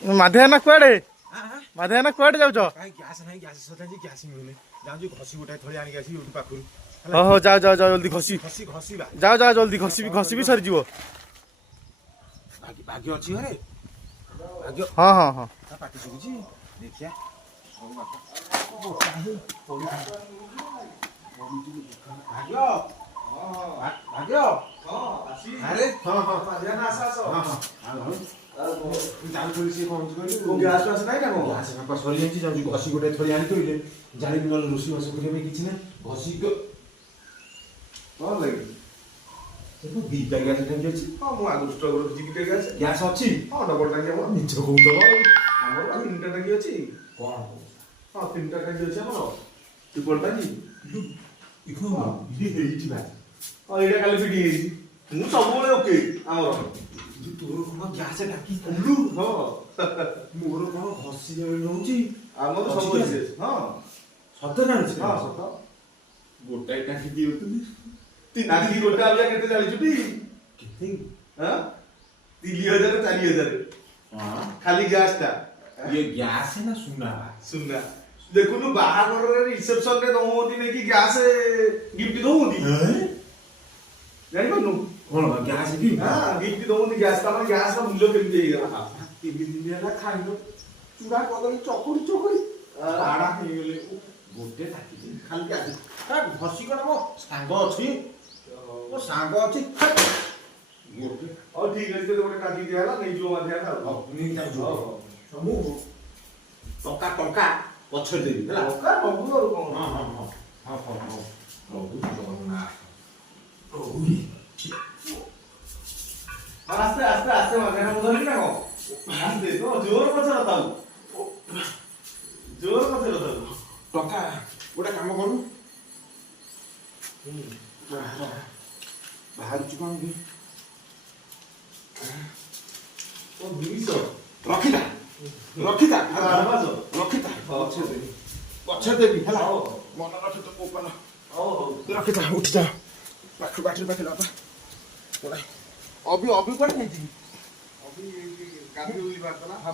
ମାଧିଆନା କୁଆଡେ ମାଧିଆନା କୁଆଡେ ଯାଉଛ? ଗ୍ୟାସ୍ ନାହିଁ ଗ୍ୟାସ୍ ସରିଯାଇଛି ଗ୍ୟାସ୍ ମିଳୁନି ଯାଉଛି ଘଷି ଗୋଟାଏ ଥଳି ଆଣିକି ଆସିବି ଏଇଠୁ ପାଖରୁ ହଉ ହଉ ଯାଅ ଯାଅ ଯାଅ ଜଲ୍ଦି ଘଷି ଘଷିବା ଯାଅ ଯାଅ ଜଲ୍ଦି ଘଷିବି ସରିଯିବ। ଭାଗ୍ୟ ଅଛି ଘରେ ଭାଗ୍ୟ ହଁ ହଁ ହଁ ତା ପାଟି ଶୁଭୁଛି ଦେଖିଆ ଭାଗ୍ୟ ଭାଗ୍ୟ ଆରେ ଜାଣିଥିଲି ସିଏ କଣ ଗ୍ୟାସ୍ ଫ୍ୟାସ୍ ନାହିଁ ନା କଣ ଗ୍ୟାସ୍ ବାପା ସରିଯାଇଛି ଯାଉଛି ଘଷି ଗୋଟେ ଥଳି ଆଣି କହିଲେ ଜାଣିବି ନହେଲେ ରୋଷେଇ ବାସ କରିବା ପାଇଁ କିଛି ନାହିଁ ଘଷି କଣ ଲାଗେ ଦିଟା ଗ୍ୟାସ୍ ଟାଙ୍କି ଅଛି ହଁ ମୁଁ ଆଗରୁ ଷ୍ଟକ୍ ରଖିଛି ଦିଟା ଗ୍ୟାସ୍ ଅଛି ହଁ ଡବଲ ଟାଙ୍କି ଆମର ମିଛ କହୁଛ ଆମର ତିନିଟା ଟାଙ୍କି ଅଛି କଣ ହଁ ତିନିଟା ଟାଙ୍କି ଅଛି ଆମର ଟ୍ରିପଲ ଟାଙ୍କି ହେଇଛି ଭାଇ ହଁ ଏଇଟା କାଲି ଫିଟି ହେଇଛି ମୁଁ ସବୁବେଳେ ଓକେ ଆମର ତୋର କଣ ଗ୍ୟାସ୍ ଟାଙ୍କି ଖୋଲୁ ହଁ ମୋର କଣ ଘଷି ରହୁଛି ଆମର ସବୁ ଅଛି ହଁ ସତ ଜାଣିଛି ହଁ ସତ ଗୋଟାଏ ଟାଙ୍କି ଦିଅନ୍ତୁନି ଟାଙ୍କି ଗୋଟେ ଆଳିଆ କେତେ ଜାଣିଛୁ ଟି କେତେ ହଁ 3000 4000 ଖାଲି ଗ୍ୟାସ୍ ଟା ଇଏ ଗ୍ୟାସ୍ ନା ସୁନା ସୁନା ଦେଖୁନୁ ବାହାଘରରେ ରିସେପ୍ସନ ରେ ଦଉନ୍ତି ନେଇକି ଗ୍ୟାସ୍ ଗିଫ୍ଟ ଦଉନ୍ତି ଜାଣିପାରୁନୁ କଣ ଗ୍ୟାସ୍ ଗିଫ୍ଟ ଗିଫ୍ଟ ଦଉନ୍ତି ଗ୍ୟାସ୍ ତାମାନେ ଗ୍ୟାସ୍ ର ମୂଲ୍ୟ କେମିତି ହେଇଗଲା 3 ଦିନ ହେଲା ଖାଇଲୁ ଚୁଡ଼ା କଦଳୀ ଚକୁଳି ଆଡା ହେଇଗଲେ ଗୋଟେ ଟାଙ୍କି ଖାଲି ଗ୍ୟାସ୍ ଘଷି କଣ ମୋ ସାଙ୍ଗ ଅଛି ମୋ ସାଙ୍ଗ ଅଛି ଗୋଟେ ହଉ ଠିକ ଅଛି ଗୋଟେ ଟାଙ୍କି ଦିଆହେଲା ନେଇଯିବ ମାଧ୍ୟାନ ମୁଁ ଟଙ୍କା ପଛରେ ଦେବି ହେଲା ଟଙ୍କା ନବୁ ଆଉ କଣ ହଁ ଆସ୍ତେ ଆସ୍ତେ ଆସ୍ତେ ମାଧ୍ୟାନ ଧରିବି ନା କଣ ଆସ୍ତେ ତ ଜୋର ପଛରେ ଥାଉ ଟଙ୍କା ଗୋଟେ କାମ କରୁ ବାହାରୁଛୁ କଣ କି ରଖିଥା ପଛରେ ଦେବି ହେଲା ମନ ରଖି ତ କୋପାନ ରଖିଥା ଉଠିଥା ବାଟରେ ପାଖରେ ବାପା ଅଭି କୁଆଡେ ଖାଇଛି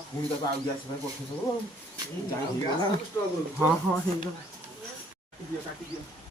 ପୁଣି ତାକୁ ଆଉ ଗ୍ୟାସ୍ ପାଇଁ ପଠେଇଦବ ହଁ ହେଇଗଲା କାଟିଦିଅ